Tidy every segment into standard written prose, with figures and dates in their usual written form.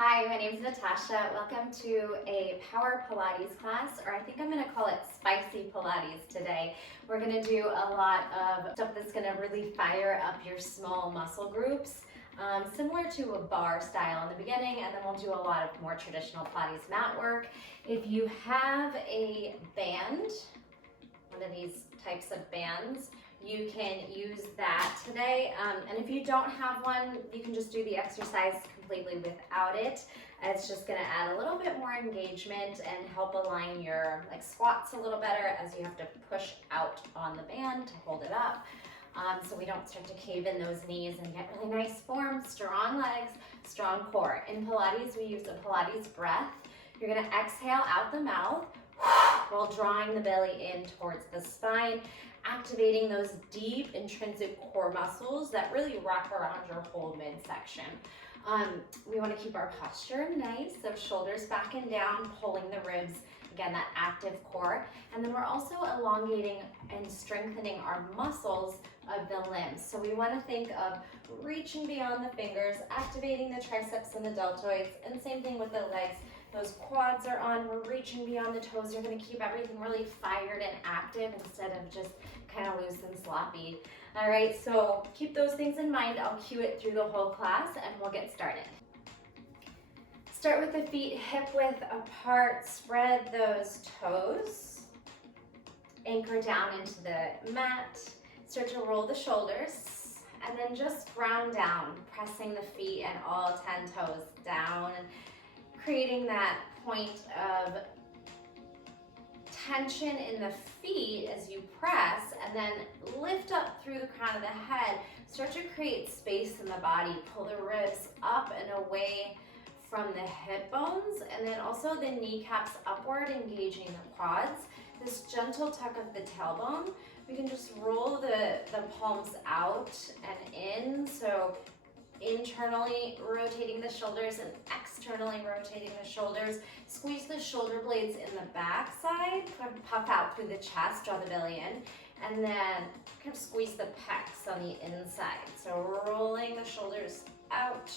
Hi, my name is Natasha. Welcome to a Power Pilates class, or I think I'm going to call it Spicy Pilates today. We're going to do a lot of stuff that's going to really fire up your small muscle groups, similar to a bar style in the beginning, and then we'll do a lot of more traditional Pilates mat work. If you have a band, one of these types of bands, you can use that today, and if you don't have one, you can just do the exercise completely without it. It's just going to add a little bit more engagement and help align your squats a little better, as you have to push out on the band to hold it up, so we don't start to cave in those knees and get really nice form, strong legs, strong core. In Pilates, we use a Pilates breath. You're going to exhale out the mouth while drawing the belly in towards the spine, activating those deep intrinsic core muscles that really wrap around your whole midsection. We want to keep our posture nice, so shoulders back and down, pulling the ribs, again, that active core. And then we're also elongating and strengthening our muscles of the limbs. So we want to think of reaching beyond the fingers, activating the triceps and the deltoids, and same thing with the legs. Those quads are on, we're reaching beyond the toes. You're going to keep everything really fired and active instead of just kind of loose and sloppy. All right, so keep those things in mind. I'll cue it through the whole class and we'll get started. Start with the feet hip width apart, spread those toes. Anchor down into the mat. Start to roll the shoulders and then just ground down, pressing the feet and all 10 toes down, creating that point of tension in the feet as you press, and then lift up through the crown of the head. Start to create space in the body. Pull the ribs up and away from the hip bones, and then also the kneecaps upward, engaging the quads. This gentle tuck of the tailbone. We can just roll the palms out and in, so internally rotating the shoulders and externally rotating the shoulders. Squeeze the shoulder blades in the back side, kind of puff out through the chest, draw the belly in, and then kind of squeeze the pecs on the inside. So rolling the shoulders out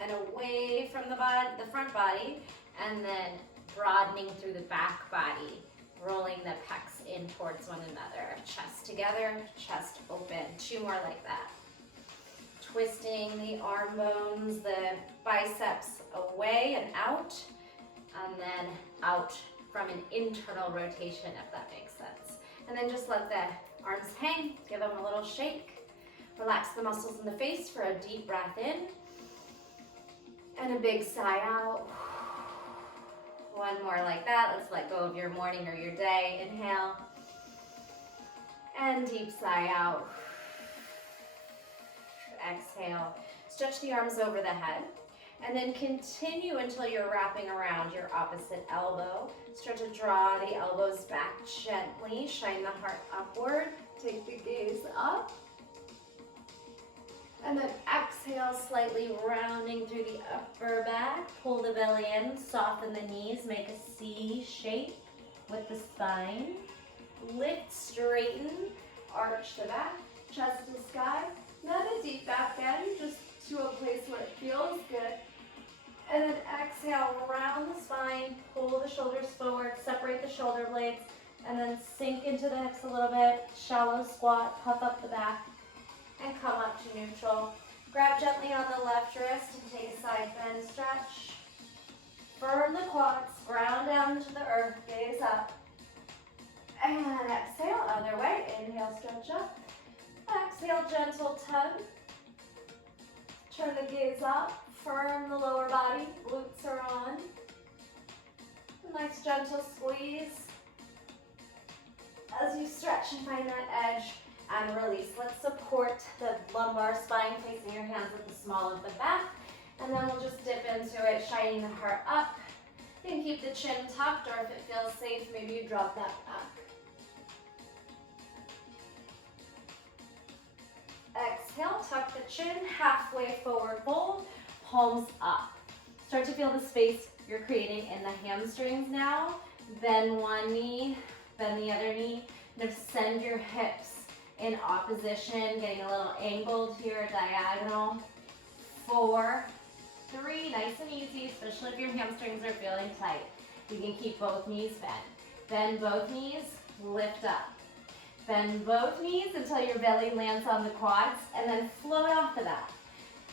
and away from the body, the front body, and then broadening through the back body, rolling the pecs in towards one another. Chest together, chest open. 2 more like that. Twisting the arm bones, the biceps away and out, and then out from an internal rotation, if that makes sense. And then just let the arms hang, give them a little shake. Relax the muscles in the face for a deep breath in, and a big sigh out. 1 more like that. Let's let go of your morning or your day. Inhale, and deep sigh out. Exhale, stretch the arms over the head, and then continue until you're wrapping around your opposite elbow. Start to draw the elbows back gently, shine the heart upward, take the gaze up, and then exhale, slightly rounding through the upper back, pull the belly in, soften the knees, make a C shape with the spine, lift, straighten, arch the back, chest to sky. Not a deep back bend, just to a place where it feels good. And then exhale, round the spine, pull the shoulders forward, separate the shoulder blades, and then sink into the hips a little bit. Shallow squat, puff up the back, and come up to neutral. Grab gently on the left wrist and take a side bend stretch. Firm the quads, ground down to the earth, gaze up. And exhale, other way. Inhale, stretch up. Exhale, gentle tug. Turn the gaze up, firm the lower body, glutes are on. Nice gentle squeeze as you stretch and find that edge and release. Let's support the lumbar spine, placing your hands at the small of the back, and then we'll just dip into it, shining the heart up. You can keep the chin tucked, or if it feels safe, maybe you drop that back. Exhale, tuck the chin, halfway forward fold, palms up. Start to feel the space you're creating in the hamstrings now. Bend one knee, bend the other knee. Kind of send your hips in opposition, getting a little angled here, diagonal. 4, 3, nice and easy, especially if your hamstrings are feeling tight. You can keep both knees bent. Bend both knees, lift up. Bend both knees until your belly lands on the quads, and then float off of that.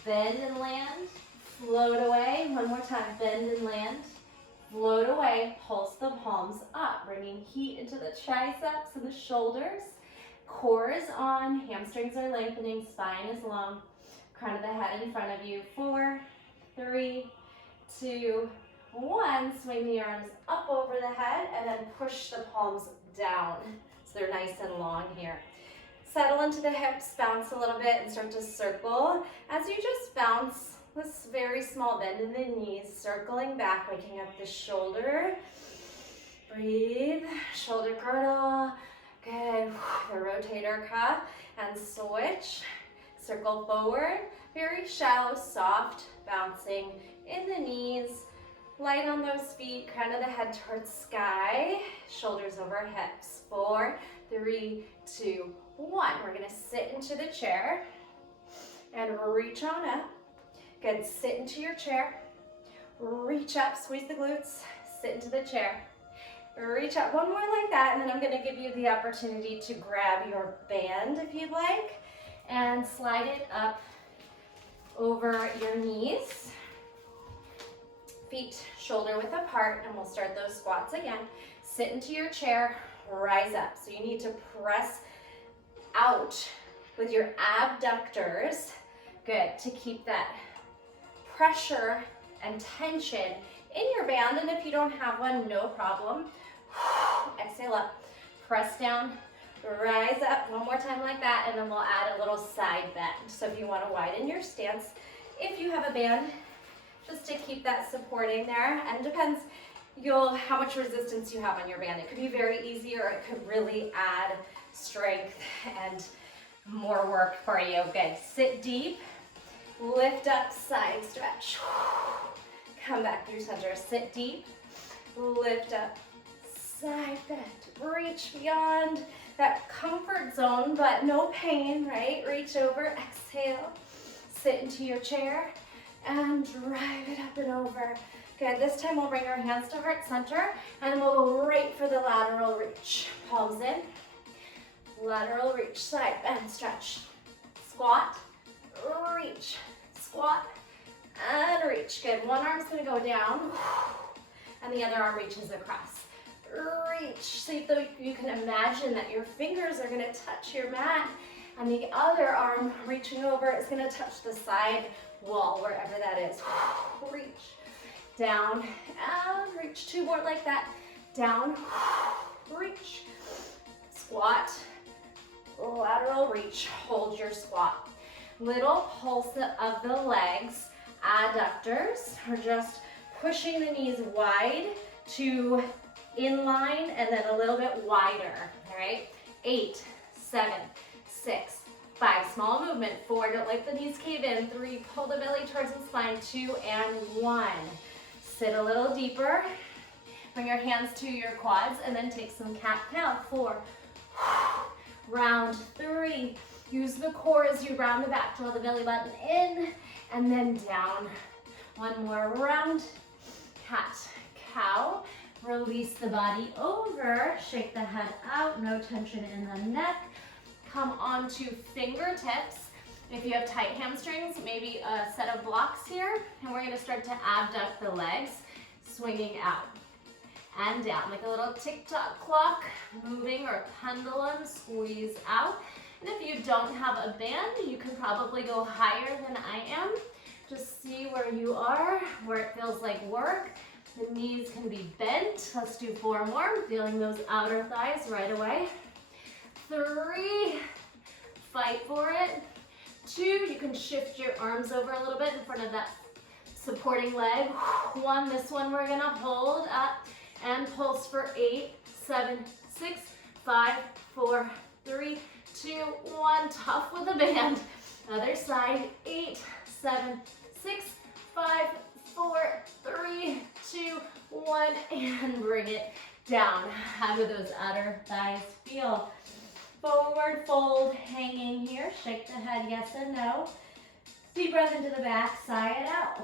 Bend and land, float away. One more time, bend and land, float away. Pulse the palms up, bringing heat into the triceps and the shoulders. Core is on, hamstrings are lengthening, spine is long. Crown of the head in front of you. 4, 3, 2, 1. Swing the arms up over the head and then push the palms down. So they're nice and long here. Settle into the hips, bounce a little bit and start to circle. As you just bounce, this very small bend in the knees, circling back, waking up the shoulder. Breathe, shoulder girdle. Good, the rotator cuff and switch. Circle forward, very shallow, soft, bouncing in the knees. Light on those feet, crown of the head towards sky, shoulders over hips. 4, 3, 2, 1. We're gonna sit into the chair and reach on up. Good, sit into your chair. Reach up, squeeze the glutes, sit into the chair. Reach up, one more like that, and then I'm gonna give you the opportunity to grab your band if you'd like, and slide it up over your knees. Feet shoulder width apart, and we'll start those squats again. Sit into your chair, rise up. So you need to press out with your abductors. Good, to keep that pressure and tension in your band, and if you don't have one, no problem. Exhale up, press down, rise up, one more time like that, and then we'll add a little side bend. So if you want to widen your stance, if you have a band, just to keep that supporting there, and depends how much resistance you have on your band. It could be very easy, or it could really add strength and more work for you. Good, sit deep, lift up, side stretch. Come back through center, sit deep, lift up, side bend, reach beyond that comfort zone, but no pain, right? Reach over, exhale, sit into your chair, and drive it up and over. Good, this time we'll bring our hands to heart center, and we'll go right for the lateral reach. Palms in, lateral reach, side bend, stretch, squat, reach, squat, and reach. Good, one arm's gonna go down, and the other arm reaches across. Reach, see if you can imagine that your fingers are gonna touch your mat, and the other arm reaching over is gonna touch the side wall, wherever that is. Reach, down, and reach. 2 more like that. Down, reach, squat, lateral reach, hold your squat. Little pulse of the legs, adductors, or just pushing the knees wide to inline and then a little bit wider, all right? 8, 7, 6, 5, small movement. 4, don't let the knees cave in. 3, pull the belly towards the spine. 2 and 1. Sit a little deeper. Bring your hands to your quads and then take some cat-cow. 4, round. 3, use the core as you round the back. Draw the belly button in and then down. 1 more round. Cat-cow. Release the body over, shake the head out, no tension in the neck. Come onto fingertips. If you have tight hamstrings, maybe a set of blocks here, and we're gonna start to abduct the legs, swinging out and down, like a little tick-tock clock, moving, or pendulum, squeeze out. And if you don't have a band, you can probably go higher than I am. Just see where you are, where it feels like work. The knees can be bent. Let's do 4 more. Feeling those outer thighs right away. 3, fight for it. 2, you can shift your arms over a little bit in front of that supporting leg. 1, this one we're gonna hold up and pulse for 8, 7, 6, 5, 4, 3, 2, 1. Tough with a band. Other side. 8, 7, 6, 5, 4, 3, 2, 1, and bring it down. How do those outer thighs feel? Forward fold, hanging here. Shake the head, yes and no. Deep breath into the back, sigh it out.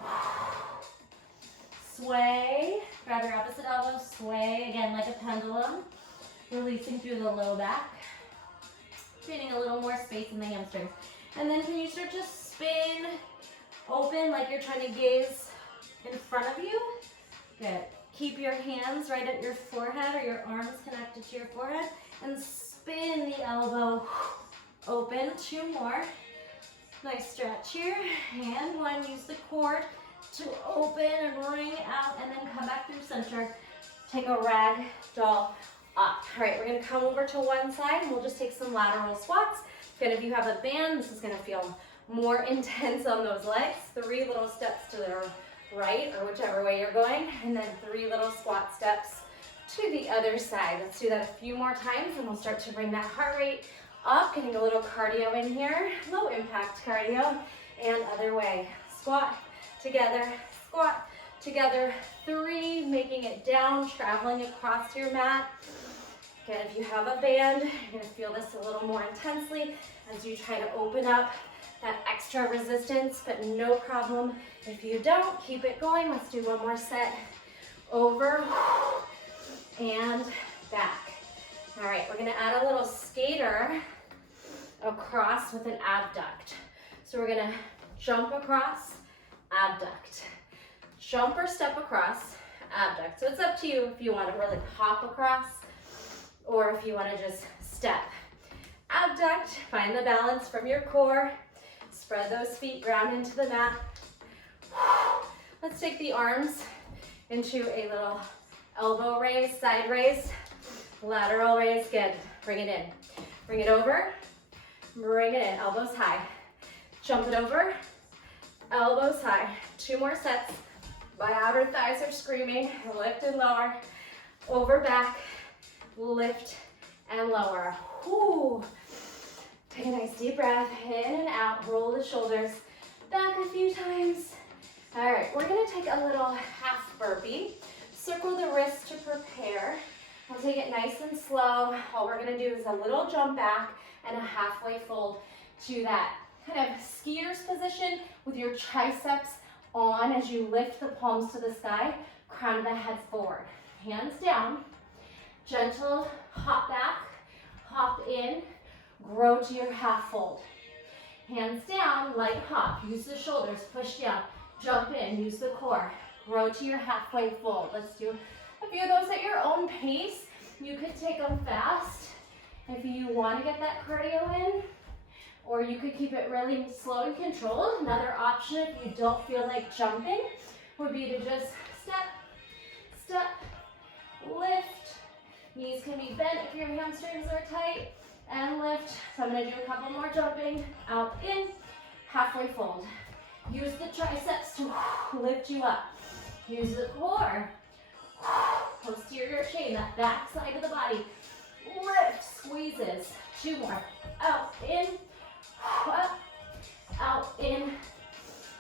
Sway, grab your opposite elbow, sway, again like a pendulum, releasing through the low back, creating a little more space in the hamstrings. And then can you start to spin, open like you're trying to gaze in front of you? Good. Keep your hands right at your forehead or your arms connected to your forehead and spin the elbow open. 2 more. Nice stretch here. And 1, use the cord to open and ring out and then come back through center. Take a rag doll up. All right, we're gonna come over to one side and we'll just take some lateral squats. Good, if you have a band, this is gonna feel more intense on those legs. 3 little steps to the right or whichever way you're going, and then 3 little squat steps to the other side. Let's do that a few more times and we'll start to bring that heart rate up, getting a little cardio in here, low impact cardio, and other way. Squat together, 3, making it down, traveling across your mat. Again, if you have a band, you're gonna feel this a little more intensely as you try to open up that extra resistance, but no problem if you don't. Keep it going. Let's do one more set. Over and back. All right, we're gonna add a little skater across with an abduct. So we're gonna jump across, abduct. Jump or step across, abduct. So it's up to you if you want to really hop across or if you want to just step. Abduct, find the balance from your core. Spread those feet, ground into the mat. Let's take the arms into a little elbow raise, side raise, lateral raise. Good. Bring it in. Bring it over. Bring it in. Elbows high. Jump it over. Elbows high. 2 more sets. My outer thighs are screaming. Lift and lower. Over, back. Lift and lower. Whew. Take a nice deep breath. In and out. Roll the shoulders back a few times. All right, we're gonna take a little half burpee. Circle the wrists to prepare. I'll take it nice and slow. All we're gonna do is a little jump back and a halfway fold to that kind of skier's position with your triceps on as you lift the palms to the sky, crown of the head forward. Hands down, gentle hop back, hop in, grow to your half fold. Hands down, light hop, use the shoulders, push down, jump in, use the core, grow to your halfway fold. Let's do a few of those at your own pace. You could take them fast if you want to get that cardio in, or you could keep it really slow and controlled. Another option, if you don't feel like jumping, would be to just step, step, lift. Knees can be bent if your hamstrings are tight, and lift. So I'm going to do a couple more jumping, out, in, halfway fold. Use the triceps to lift you up. Use the core, posterior chain, that back side of the body. Lift, squeezes. 2 more. Out, in, up, out, in,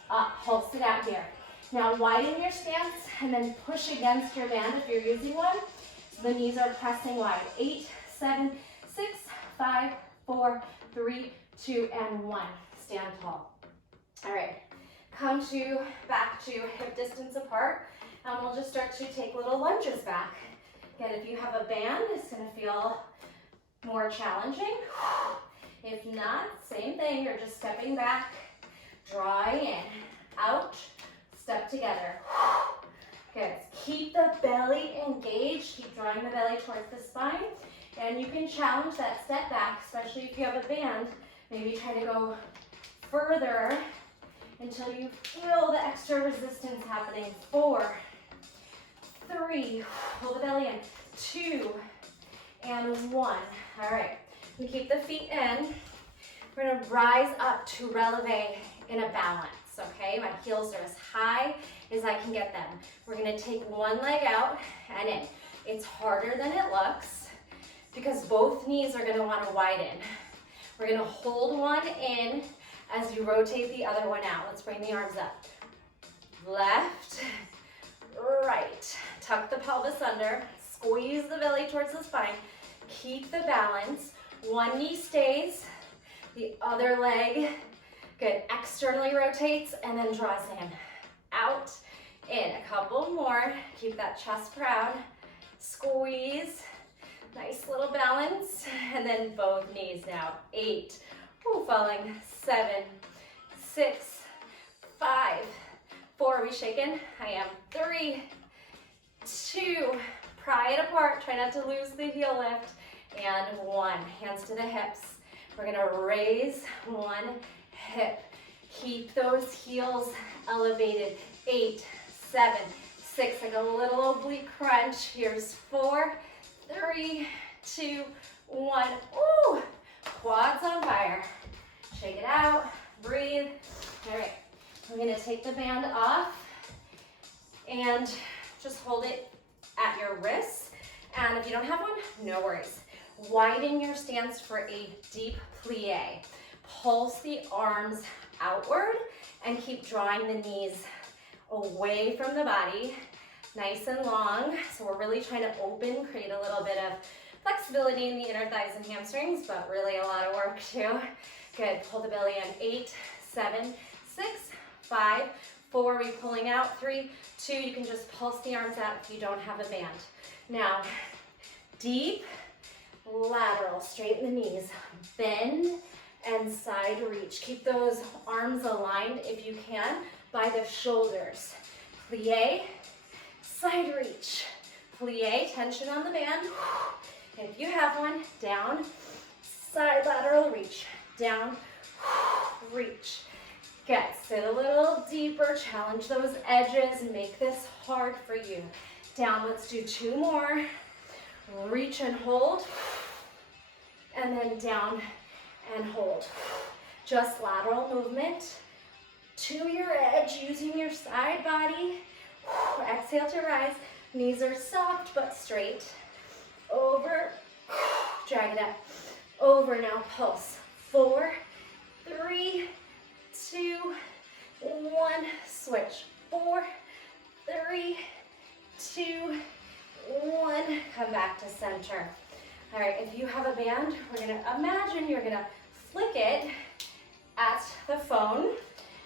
up. Pulse it out here. Now widen your stance and then push against your band if you're using one. So the knees are pressing wide. 8, 7, 6, 5, 4, 3, 2, and 1. Stand tall. All right. Come back to hip distance apart, and we'll just start to take little lunges back. Again, if you have a band, it's going to feel more challenging. If not, same thing. You're just stepping back, drawing in, out, step together. Good. Keep the belly engaged. Keep drawing the belly towards the spine, and you can challenge that step back, especially if you have a band. Maybe try to go further until you feel the extra resistance happening. 4, 3, pull the belly in, 2, and 1. All right, we keep the feet in. We're gonna rise up to releve in a balance, okay? My heels are as high as I can get them. We're gonna take one leg out and in. It's harder than it looks because both knees are gonna wanna widen. We're gonna hold one in as you rotate the other one out. Let's bring the arms up. Left, right. Tuck the pelvis under. Squeeze the belly towards the spine. Keep the balance. One knee stays. The other leg Good, externally rotates and then draws in. Out, in, a couple more. Keep that chest proud. Squeeze, nice little balance. And then both knees now. 8, ooh, falling. 7, 6, 5, 4, are we shaking? I am. 3, 2, pry it apart. Try not to lose the heel lift. And 1, hands to the hips. We're gonna raise one hip. Keep those heels elevated. 8, 7, 6, like a little oblique crunch. Here's 4, 3, 2, 1. Ooh, quads on fire. Shake it out, breathe. All right, we're gonna take the band off and just hold it at your wrists. And if you don't have one, no worries. Widen your stance for a deep plie. Pulse the arms outward and keep drawing the knees away from the body, nice and long. So we're really trying to open, create a little bit of flexibility in the inner thighs and hamstrings, but really a lot of work too. Good, pull the belly in. 8, 7, 6, 5, 4, we're pulling out. 3, 2, you can just pulse the arms out if you don't have a band. Now, deep, lateral, straighten the knees, bend and side reach. Keep those arms aligned if you can by the shoulders. Plie, side reach. Plie, tension on the band. If you have one, down, side lateral reach. Down, reach. Good, sit a little deeper, challenge those edges, and make this hard for you. Down, let's do 2 more. Reach and hold, and then down and hold. Just lateral movement to your edge using your side body. Exhale to rise. Knees are soft but straight. Over, drag it up. Over now, pulse. 4, 3, 2, 1. Switch. 4, 3, 2, 1. Come back to center. All right, if you have a band, we're gonna imagine you're gonna flick it at the phone,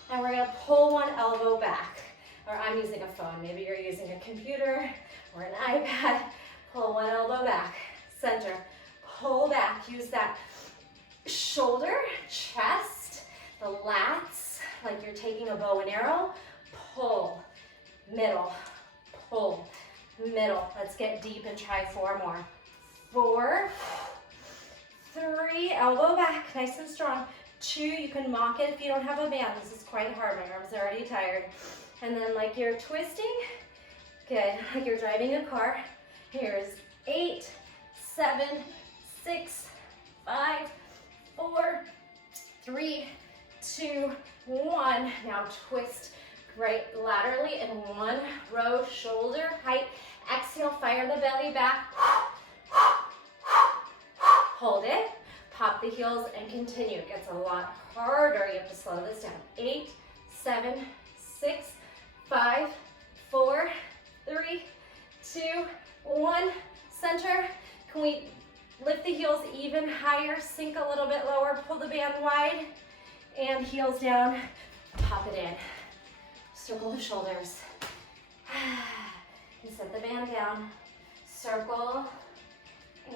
and we're gonna pull one elbow back. Or I'm using a phone, maybe you're using a computer or an iPad. Pull one elbow back, center, pull back. Use that shoulder, chest, the lats, like you're taking a bow and arrow. Pull, middle, pull, middle. Let's get deep and try 4 more. 4, 3, elbow back, nice and strong. 2, you can mock it if you don't have a band. This is quite hard, my arms are already tired. And then like you're twisting, good, like you're driving a car. Here's 8, 7, 6, 5, 4, 3, 2, 1. Now twist right laterally in 1 row, shoulder height. Exhale, fire the belly back. Hold it, pop the heels and continue. It gets a lot harder. You have to slow this down. 8, 7, 6, 5, 4, 3, 2, 1. Center. Can we lift the heels even higher? Sink a little bit lower. Pull the band wide and heels down. Pop it in. Circle the shoulders. And set the band down. Circle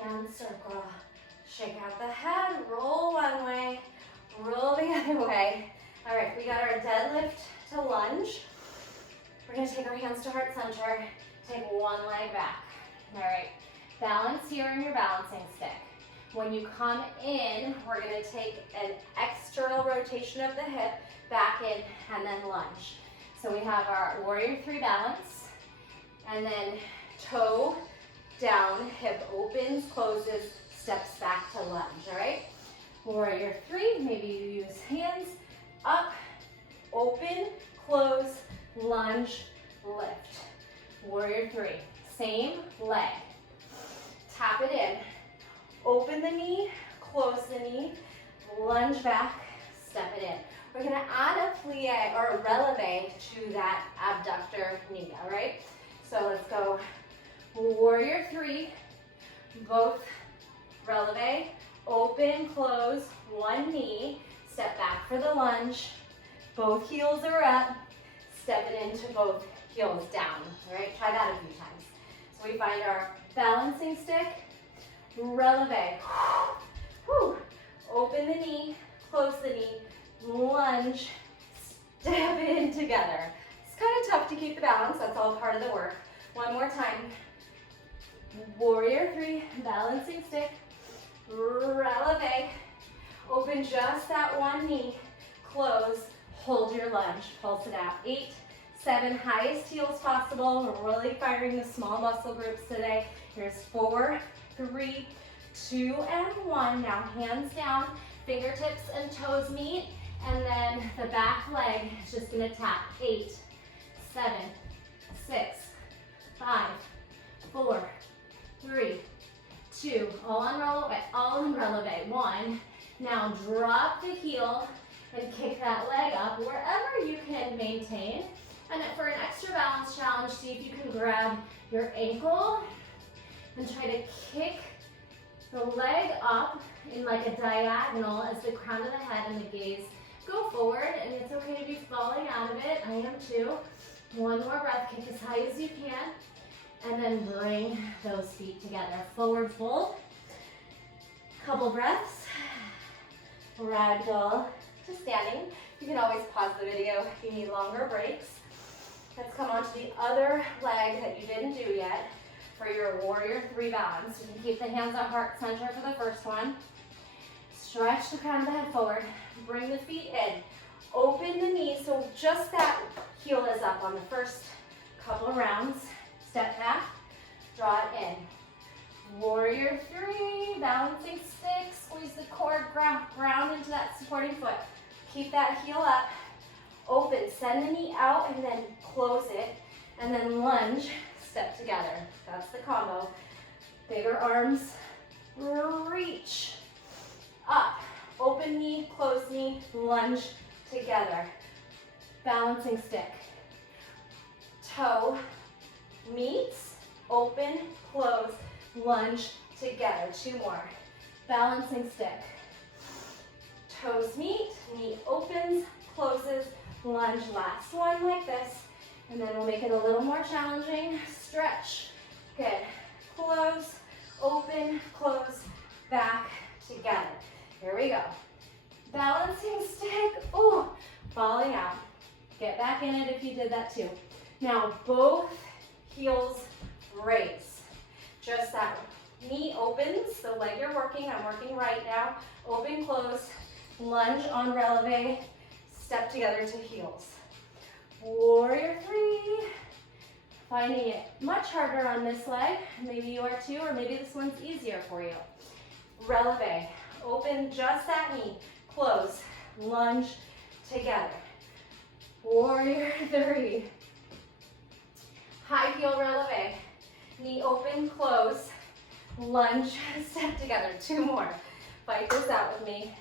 and circle. Shake out the head. Roll one way. Roll the other way. All right, we got our deadlift to lunge. We're gonna take our hands to heart center. Take one leg back. All right, balance here in your balancing stick. When you come in, we're gonna take an external rotation of the hip, back in, and then lunge. So we have our warrior 3 balance, and then toe down, hip opens, closes, steps back to lunge, all right? Warrior 3, maybe you use hands, up, open, close, lunge, lift. Warrior 3, same leg. Tap it in. Open the knee, close the knee, lunge back, step it in. We're gonna add a plie or a releve to that abductor knee, all right? So let's go warrior 3, both releve, open, close, one knee, Step back for the lunge. Both heels are up. Step it into both heels down. All right, try that a few times. So we find our balancing stick, releve. Whew. Open the knee, close the knee, lunge, step in together. It's kind of tough to keep the balance. That's all part of the work. One more time. Warrior 3, balancing stick, releve. Open just that one knee, close, hold your lunge, pulse it out. 8, 7, highest heels possible. We're really firing the small muscle groups today. Here's 4, 3, 2, and 1. Now hands down, fingertips and toes meet, and then the back leg is just gonna tap. 8, 7, 6, 5, 4, 3, 2, all in releve, 1. Now drop the heel and kick that leg up wherever you can maintain. And for an extra balance challenge, see if you can grab your ankle and try to kick the leg up in like a diagonal as the crown of the head and the gaze go forward. And it's okay to be falling out of it. I am too. One more breath, kick as high as you can. And then bring those feet together. Forward fold. Couple breaths. Ragdoll to standing. You can always pause the video if you need longer breaks. Let's come on to the other leg that you didn't do yet for your warrior 3 balance. You can keep the hands at heart center for the first one. Stretch the crown of the head forward. Bring the feet in. Open the knees so just that heel is up on the first couple of rounds. Step back, draw it in. Warrior 3, balancing stick, squeeze the core, ground into that supporting foot. Keep that heel up, open, send the knee out and then close it, and then lunge, step together. That's the combo. Bigger arms, reach, up, open knee, close knee, lunge together. Balancing stick, toe meets, open, close, lunge together. 2 more. Balancing stick. Toes meet, knee opens, closes, lunge. Last one like this. And then we'll make it a little more challenging. Stretch. Good. Close, open, close, back together. Here we go. Balancing stick. Oh, falling out. Get back in it if you did that too. Now both heels raise. Just that knee opens, the leg you're working, I'm working right now. Open, close, lunge on releve, step together to heels. Warrior 3. Finding it much harder on this leg. Maybe you are too, or maybe this one's easier for you. Releve. Open just that knee. Close. Lunge together. Warrior 3. High heel releve. Knee open, close, lunge, step together. 2 more. Fight this out with me.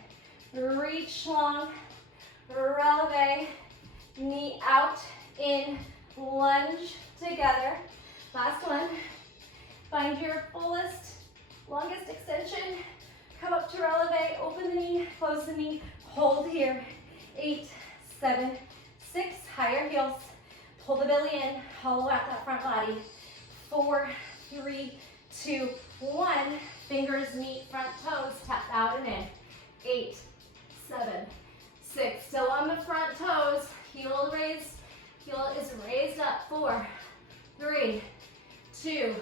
Reach long, releve, knee out, in, lunge together. Last one. Find your fullest, longest extension. Come up to releve, open the knee, close the knee, hold here. 8, 7, 6, higher heels. Pull the belly in, hollow out that front body. 4, 3, 2, 1. Fingers meet front toes, tap out and in. 8, 7, 6. Still on the front toes. Heel raised. Heel is raised up. 4, 3, 2,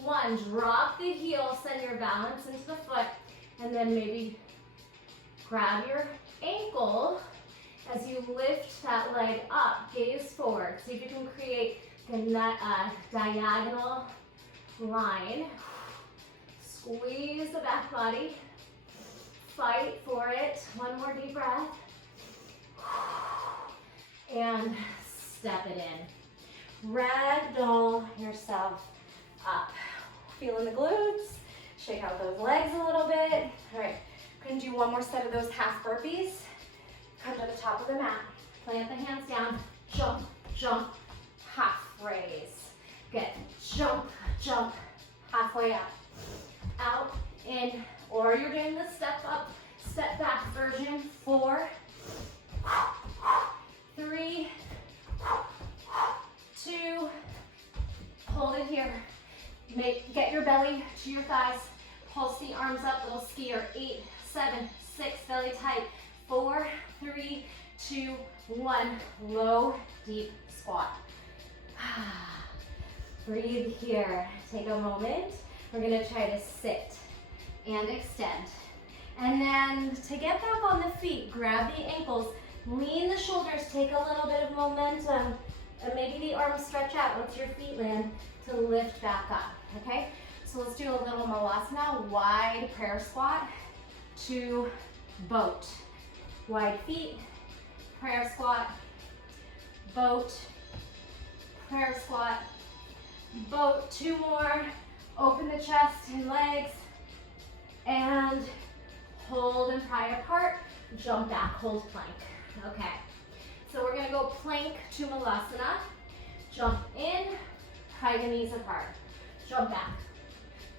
1. Drop the heel. Send your balance into the foot. And then maybe grab your ankle as you lift that leg up. Gaze forward. See if you can create a diagonal line. Squeeze the back body. Fight for it. One more deep breath. And step it in. Ragdoll yourself up. Feeling the glutes. Shake out those legs a little bit. All right, we're gonna do one more set of those half burpees. Come to the top of the mat. Plant the hands down. Jump, jump, half raise. Good. Jump, jump, halfway up. Out, in, or you're doing the step up, step back version. 4, 3, 2, hold it here. Get your belly to your thighs. Pulse the arms up, little skier. 8, 7, 6, belly tight. 4, 3, 2, 1. Low, deep squat. Breathe here. Take a moment. We're gonna try to sit and extend. And then to get back on the feet, grab the ankles, lean the shoulders, take a little bit of momentum, and maybe the arms stretch out once your feet land to lift back up, okay? So let's do a little Malasana, wide prayer squat to boat. Wide feet, prayer squat, boat, prayer squat, boat. 2 more. Open the chest and legs, and hold and pry apart. Jump back, hold plank. Okay, so we're gonna go plank to Malasana. Jump in, pry the knees apart. Jump back.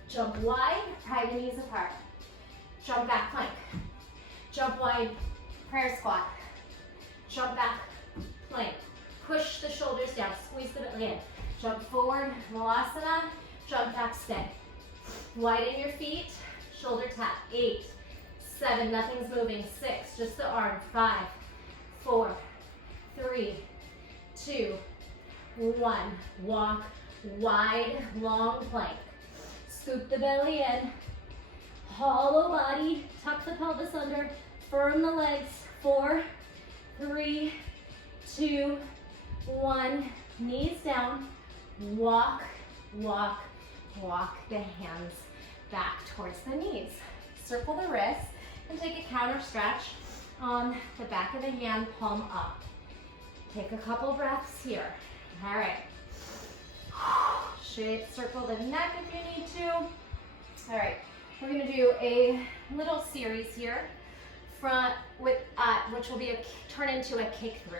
Jump wide, pry the knees apart. Jump back, plank. Jump wide, prayer squat. Jump back, plank. Push the shoulders down, squeeze the belly in. Jump forward, Malasana. Jump back, stay. Widen your feet, shoulder tap. 8, 7, nothing's moving. 6, just the arm. 5, 4, 3, 2, 1. Walk wide, long plank. Scoop the belly in. Hollow body, tuck the pelvis under, firm the legs. 4, 3, 2, 1. Knees down. Walk, walk, walk the hands back towards the knees. Circle the wrists and take a counter stretch on the back of the hand, palm up. Take a couple breaths here. All right. Circle the neck if you need to. All right. We're going to do a little series here, front with which will be turn into a kick through.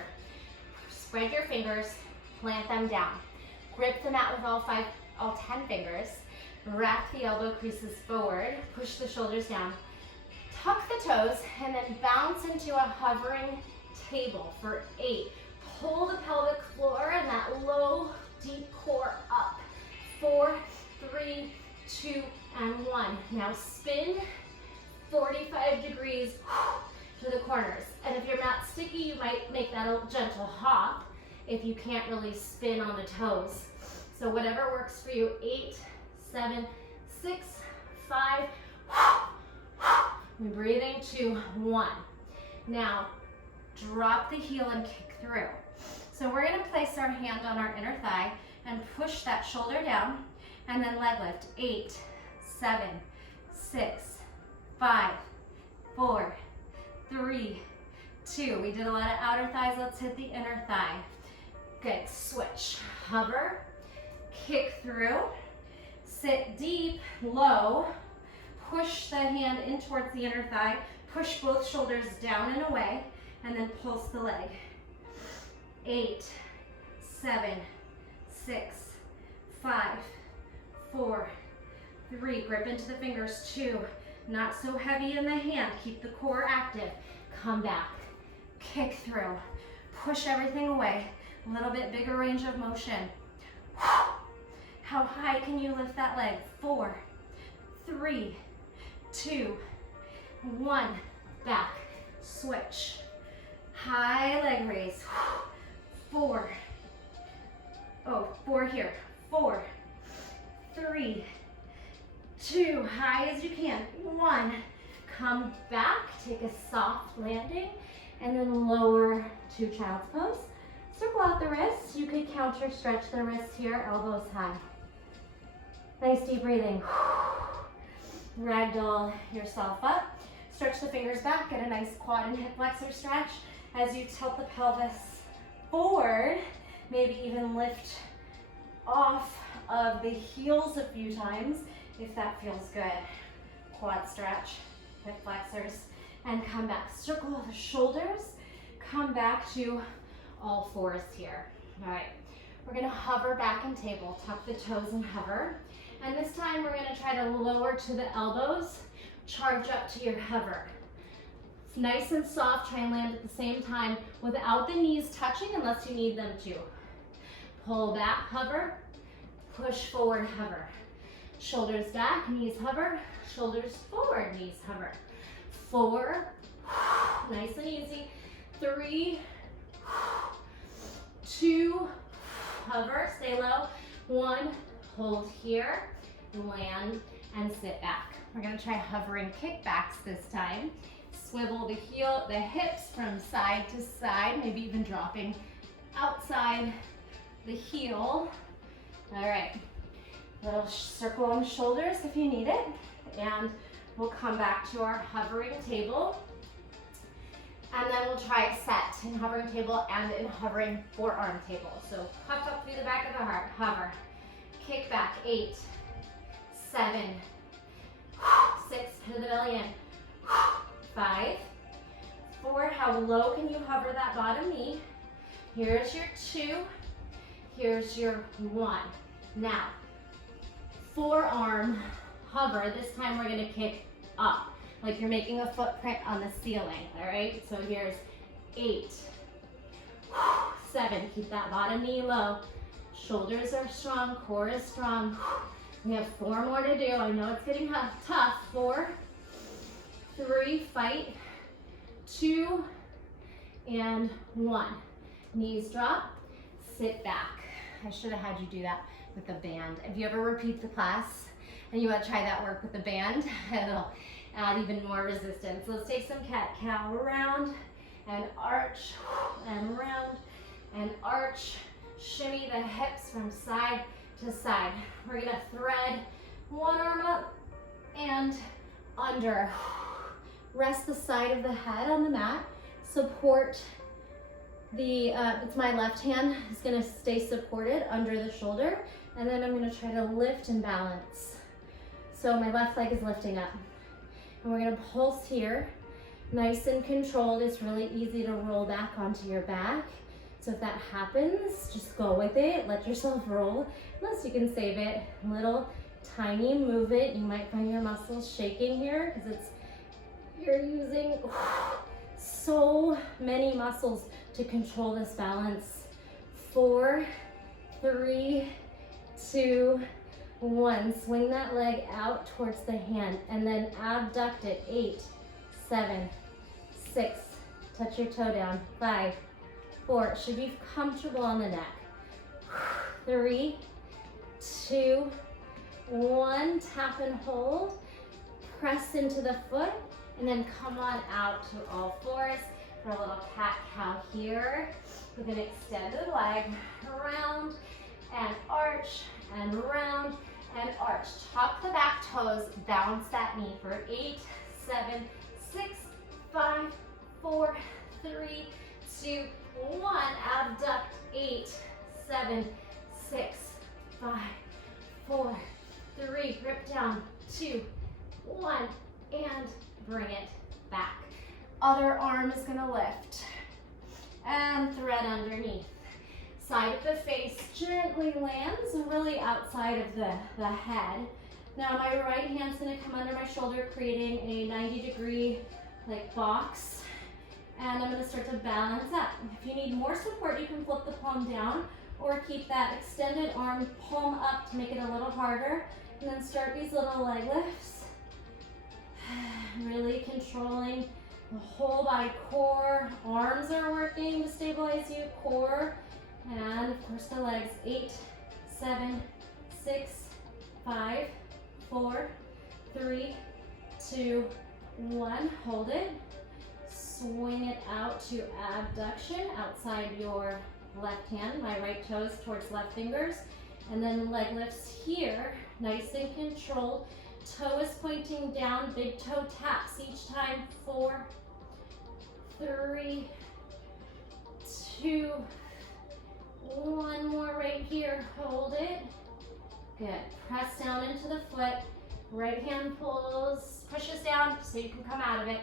Spread your fingers, plant them down. Grip the mat with all 10 fingers. Rack the elbow creases forward. Push the shoulders down. Tuck the toes and then bounce into a hovering table for 8. Pull the pelvic floor and that low, deep core up. 4, 3, 2, and 1. Now spin 45 degrees to the corners. And if your mat's sticky, you might make that a gentle hop if you can't really spin on the toes. So whatever works for you. 8, 7, 6, 5. And breathing to 1. Now drop the heel and kick through. So we're going to place our hand on our inner thigh and push that shoulder down and then leg lift. 8, 7, 6, 5, 4, 3, 2. We did a lot of outer thighs. Let's hit the inner thigh. Good. Switch. Hover. Kick through. Sit deep, low. Push the hand in towards the inner thigh. Push both shoulders down and away. And then pulse the leg. 8, 7, 6, 5, 4, 3. Grip into the fingers. 2. Not so heavy in the hand. Keep the core active. Come back. Kick through. Push everything away. A little bit bigger range of motion. How high can you lift that leg? 4, 3, 2, 1. Back. Switch. High leg raise. 4. 4 here. 4, 3, 2. High as you can. 1. Come back. Take a soft landing. And then lower to child's pose. Circle out the wrists. You could counter stretch the wrists here, elbows high. Nice deep breathing. Ragdoll yourself up. Stretch the fingers back. Get a nice quad and hip flexor stretch. As you tilt the pelvis forward, maybe even lift off of the heels a few times if that feels good. Quad stretch, hip flexors, and come back. Circle the shoulders. Come back to all fours here. All right, we're gonna hover back in table. Tuck the toes and hover. And this time we're gonna try to lower to the elbows, charge up to your hover. It's nice and soft. Try and land at the same time without the knees touching unless you need them to. Pull back, hover. Push forward, hover. Shoulders back, knees hover. Shoulders forward, knees hover. 4, nice and easy. 3, 2, hover, stay low. 1, hold here, land, and sit back. We're gonna try hovering kickbacks this time. Swivel the hips from side to side, maybe even dropping outside the heel. All right, little circle on the shoulders if you need it. And we'll come back to our hovering table. And then we'll try set in hovering table and in hovering forearm table. So puff up through the back of the heart, hover. Kick back, 8, 7, 6, pin the belly in. 5, 4, how low can you hover that bottom knee? Here's your 2, here's your 1. Now, forearm hover. This time we're gonna kick up, like you're making a footprint on the ceiling, all right? So here's 8, 7, keep that bottom knee low. Shoulders are strong, core is strong. We have 4 more to do. I know it's getting tough. 4, 3, fight, 2, and 1. Knees drop, sit back. I should have had you do that with the band. If you ever repeat the class and you want to try that work with the band, it'll add even more resistance. Let's take some cat-cow around and arch and round and arch. Shimmy the hips from side to side. We're gonna thread one arm up and under. Rest the side of the head on the mat. Support the, it's my left hand is gonna stay supported under the shoulder, and then I'm gonna try to lift and balance. So my left leg is lifting up. And we're gonna pulse here. Nice and controlled. It's really easy to roll back onto your back. So if that happens, just go with it. Let yourself roll, unless you can save it. Little tiny movement. You might find your muscles shaking here because you're using so many muscles to control this balance. 4, 3, 2, 1. Swing that leg out towards the hand and then abduct it. 8, 7, 6. Touch your toe down. 5, 4. It should be comfortable on the neck. 3, 2, 1. Tap and hold. Press into the foot and then come on out to all fours for a little cat-cow here with an extended leg. Round and arch and round and arch. Tuck the back toes, bounce that knee for 8, 7, 6, 5, 4, 3, 2, 1. Abduct. 8, 7, 6, 5, 4, 3. Grip down. 2, 1, and bring it back. Other arm is gonna lift and thread underneath. Side of the face gently lands, really outside of the head. Now my right hand's gonna come under my shoulder, creating a 90-degree like box. And I'm gonna start to balance up. If you need more support, you can flip the palm down or keep that extended arm palm up to make it a little harder. And then start these little leg lifts. Really controlling the whole body, core. Arms are working to stabilize you, core. And of course the legs. 8, 7, 6, 5, 4, 3, 2, 1. Hold it. Swing it out to abduction outside your left hand. My right toes towards left fingers. And then leg lifts here, nice and controlled. Toe is pointing down, big toe taps each time. 4, 3, 2, 1 more right here. Hold it. Good. Press down into the foot. Right hand pulls, pushes down so you can come out of it.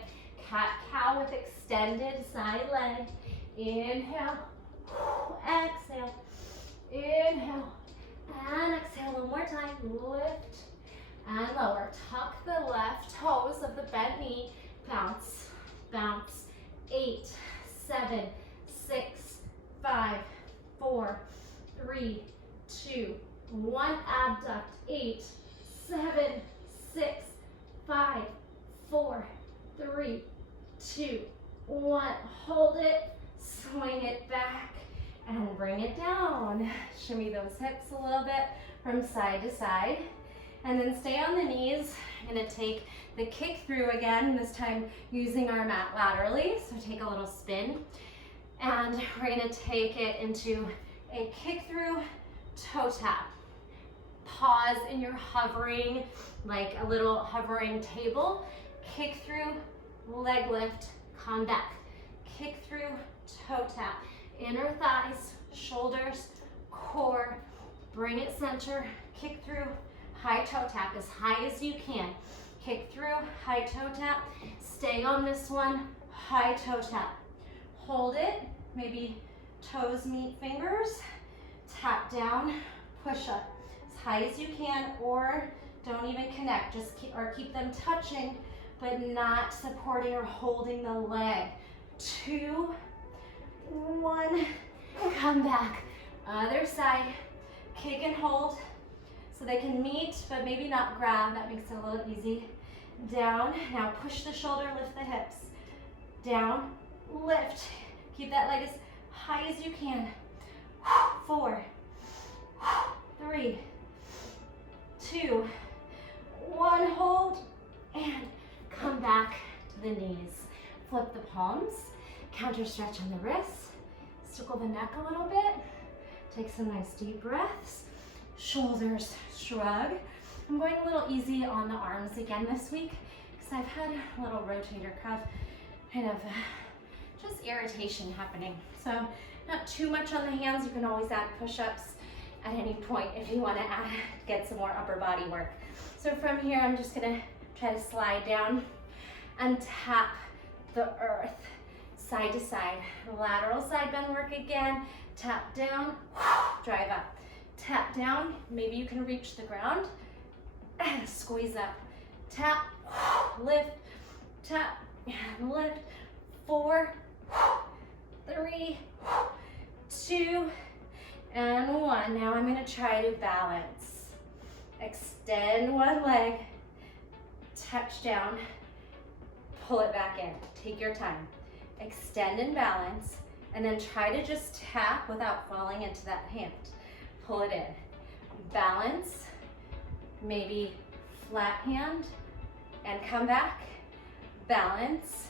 Cat-cow with extended side leg. Inhale. Exhale. Inhale. And exhale one more time. Lift and lower. Tuck the left toes of the bent knee. Bounce, bounce, 2, 1, abduct, 8, 7, 6, 5, 4, 3, 2, 1. Hold it, swing it back, and bring it down. Shimmy those hips a little bit from side to side. And then stay on the knees. I'm gonna take the kick through again, this time using our mat laterally. So take a little spin. And we're gonna take it into a kick through toe tap. Pause and you're hovering like a little hovering table. Kick through, leg lift, come back. Kick through, toe tap. Inner thighs, shoulders, core. Bring it center, kick through, high toe tap as high as you can. Kick through, high toe tap. Stay on this one, high toe tap. Hold it, maybe toes meet fingers. Tap down, push up as high as you can, or don't even connect, just keep them touching, but not supporting or holding the leg. 2, 1, come back. Other side, kick and hold so they can meet, but maybe not grab, that makes it a little easy. Down, now push the shoulder, lift the hips. Down, lift, keep that leg as high as you can. 4, 3, 2, 1, hold, and come back to the knees. Flip the palms, counter stretch on the wrists, circle the neck a little bit, take some nice deep breaths. Shoulders shrug. I'm going a little easy on the arms again this week because I've had a little rotator cuff kind of just irritation happening. So not too much on the hands. You can always add push-ups at any point if you want to get some more upper body work. So from here, I'm just gonna try to slide down and tap the earth side to side. Lateral side bend work again. Tap down, drive up. Tap down, maybe you can reach the ground. And squeeze up. Tap, lift, tap, and lift. 4, 3, 2, and 1. Now I'm gonna try to balance. Extend one leg, touch down, pull it back in. Take your time. Extend and balance, and then try to just tap without falling into that hand. Pull it in. Balance, maybe flat hand, and come back. Balance.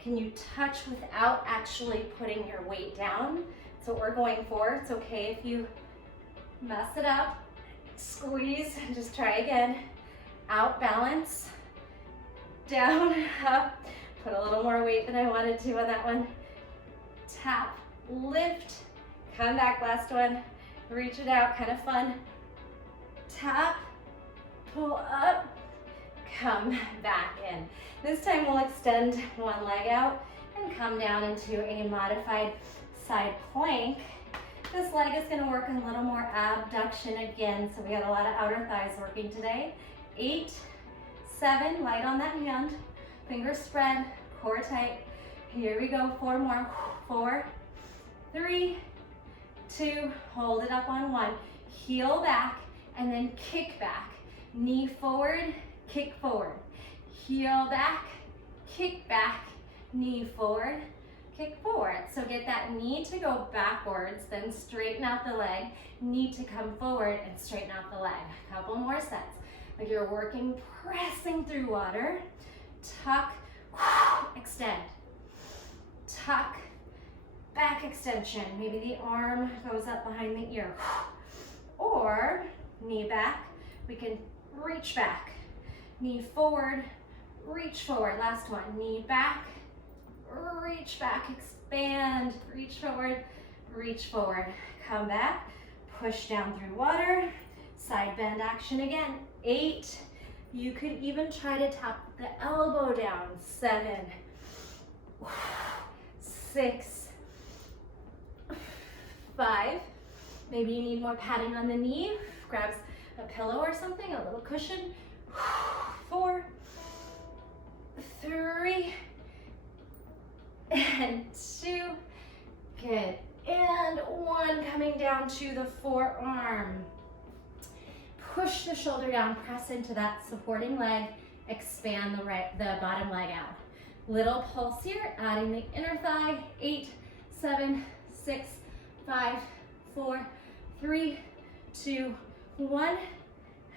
Can you touch without actually putting your weight down? That's what we're going for. It's okay if you mess it up. Squeeze, and just try again. Out, balance. Down, up. Put a little more weight than I wanted to on that one. Tap, lift, come back, last one. Reach it out, kind of fun. Tap, pull up, come back in. This time we'll extend one leg out and come down into a modified side plank. This leg is gonna work a little more abduction again, so we got a lot of outer thighs working today. 8, 7, light on that hand, fingers spread, core tight. Here we go, 4 more. 4, 3, 2, hold it up on 1. Heel back and then kick back. Knee forward, kick forward. Heel back, kick back, knee forward, kick forward. So get that knee to go backwards, then straighten out the leg, knee to come forward and straighten out the leg. A couple more sets. Like you're working, pressing through water. Tuck, extend. Tuck, back extension. Maybe the arm goes up behind the ear. Or knee back, we can reach back. Knee forward, reach forward. Last one, knee back, reach back, expand, reach forward, reach forward. Come back, push down through water, side bend action again. 8, you could even try to tap the elbow down. 7, 6, 5, maybe you need more padding on the knee, grabs a pillow or something, a little cushion. 4, 3, and 2, good. And one, coming down to the forearm. Push the shoulder down, press into that supporting leg, expand the bottom leg out. Little pulse here, adding the inner thigh. 8, 7, 6, 5, 4, 3, 2, 1.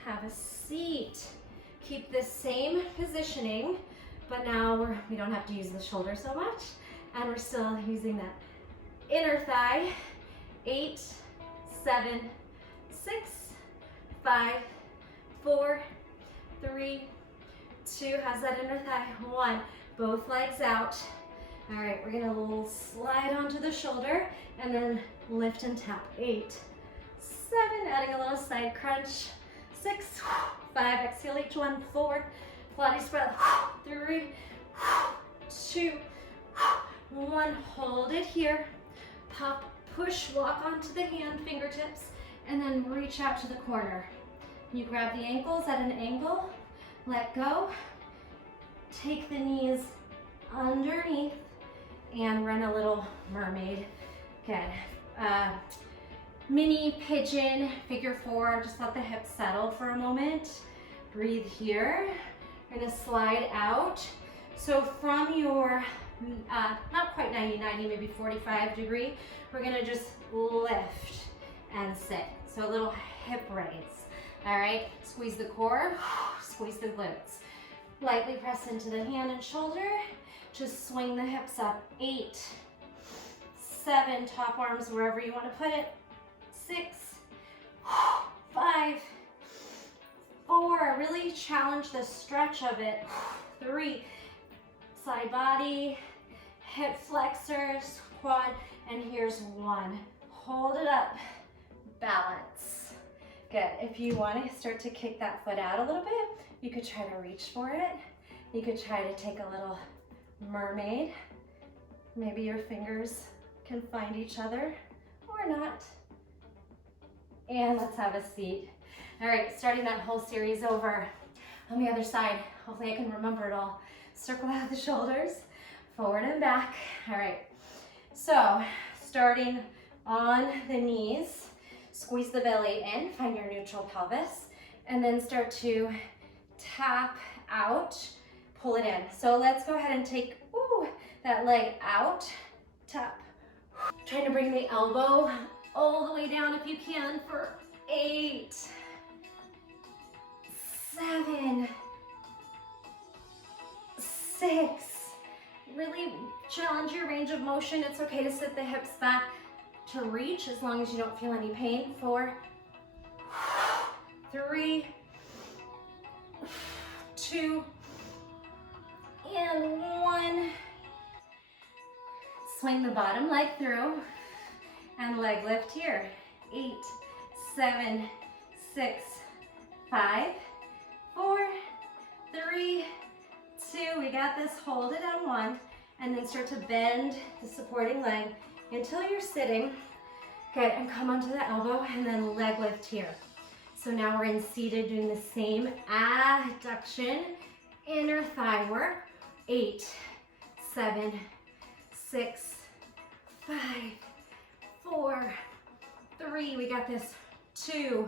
Have a seat. Keep the same positioning, but now we don't have to use the shoulder so much, and we're still using that inner thigh. 8, 7, 6, 5, 4, 3, 2. How's that inner thigh? 1. Both legs out. All right, we're gonna slide onto the shoulder and then lift and tap. 8, 7, adding a little side crunch. 6, 5, exhale each one. 4, Pilates breath. 3, 2, 1. Hold it here. Pop, push, walk onto the hand, fingertips, and then reach out to the corner. You grab the ankles at an angle, let go, take the knees underneath, and run a little mermaid. Good. Mini pigeon, figure 4, just let the hips settle for a moment. Breathe here. We're gonna slide out. So from your, not quite 90, maybe 45 degree, we're gonna just lift and sit. So a little hip raise. All right, squeeze the core, squeeze the glutes. Lightly press into the hand and shoulder. Just swing the hips up. 8, 7, top arms wherever you want to put it. 6, 5, 4, really challenge the stretch of it. 3, side body, hip flexors, quad, and here's 1. Hold it up, balance. Good. If you want to start to kick that foot out a little bit, you could try to reach for it. You could try to take a little mermaid. Maybe your fingers can find each other or not. And let's have a seat. All right, starting that whole series over on the other side. Hopefully I can remember it all. Circle out the shoulders, forward and back. All right, so starting on the knees, squeeze the belly in, find your neutral pelvis, and then start to tap out, pull it in. So let's go ahead and take that leg out, tap. Trying to bring the elbow all the way down if you can for 8, 7, 6. Really challenge your range of motion. It's okay to sit the hips back to reach as long as you don't feel any pain. 4, 3, 2, and 1. Swing the bottom leg through and leg lift here. 8, 7, 6, 5, 4, 3, 2. We got this. Hold it on 1, and then start to bend the supporting leg until you're sitting. Good, and come onto the elbow and then leg lift here. So now we're in seated, doing the same adduction, inner thigh work. 8, 7, 6, 5, 4, 3. We got this. 2,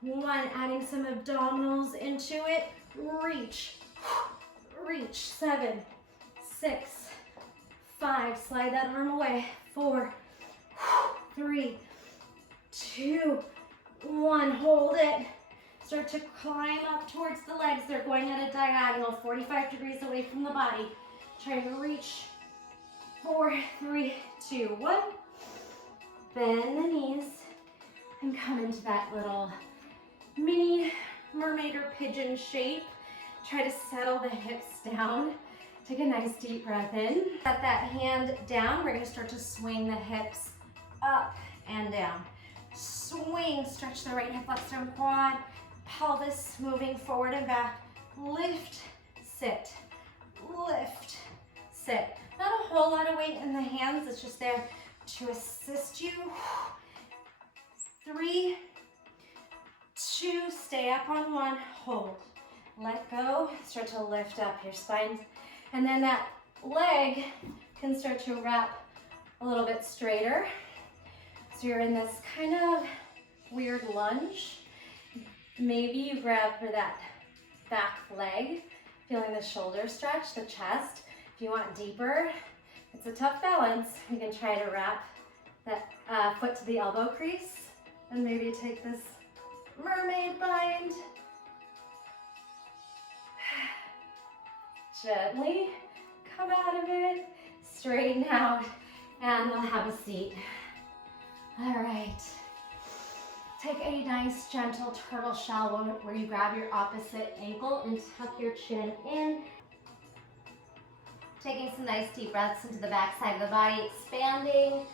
1. Adding some abdominals into it. Reach, reach. 7, 6, 5. Slide that arm away. 4, 3, 2, 1. Hold it. Start to climb up towards the legs. They're going at a diagonal, 45 degrees away from the body. Try to reach. 4, 3, 2, 1. Bend the knees and come into that little mini mermaid or pigeon shape. Try to settle the hips down. Take a nice deep breath in. Set that hand down. We're going to start to swing the hips up and down. Swing, stretch the right hip flexor and quad. Pelvis moving forward and back. Lift, sit, lift, sit. Not a whole lot of weight in the hands. It's just there to assist you. 3, 2, stay up on 1, hold. Let go, start to lift up your spine. And then that leg can start to wrap a little bit straighter. So you're in this kind of weird lunge. Maybe you grab for that back leg, feeling the shoulder stretch, the chest. If you want deeper, it's a tough balance. You can try to wrap that foot to the elbow crease and maybe take this mermaid bind. Gently come out of it, straighten out, and we'll have a seat. All right. Take a nice gentle turtle shell where you grab your opposite ankle and tuck your chin in. Taking some nice deep breaths into the back side of the body, expanding,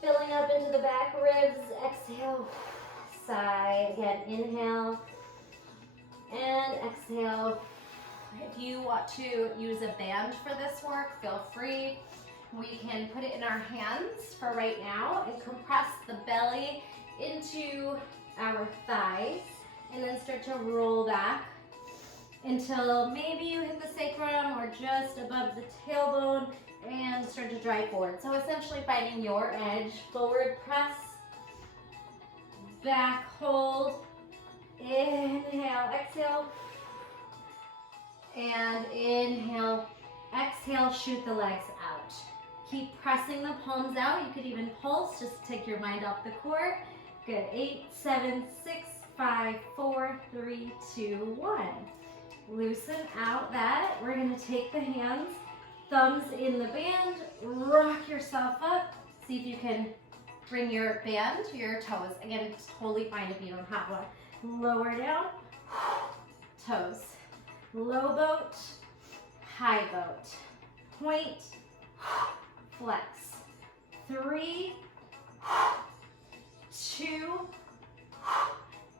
filling up into the back ribs. Exhale, sigh. Again, inhale and exhale. If you want to use a band for this work, feel free. We can put it in our hands for right now and compress the belly into our thighs and then start to roll back until maybe you hit the sacrum or just above the tailbone and start to drive forward. So essentially finding your edge, forward press, back hold, inhale, exhale, and inhale, exhale, shoot the legs out. Keep pressing the palms out. You could even pulse, just take your mind off the core. Good, 8, 7, 6, 5, 4, 3, 2, 1. Loosen out that. We're gonna take the hands, thumbs in the band, rock yourself up. See if you can bring your band to your toes. Again, it's totally fine if you don't have one. Lower down, toes. Low boat, high boat. Point, flex. 3, 2,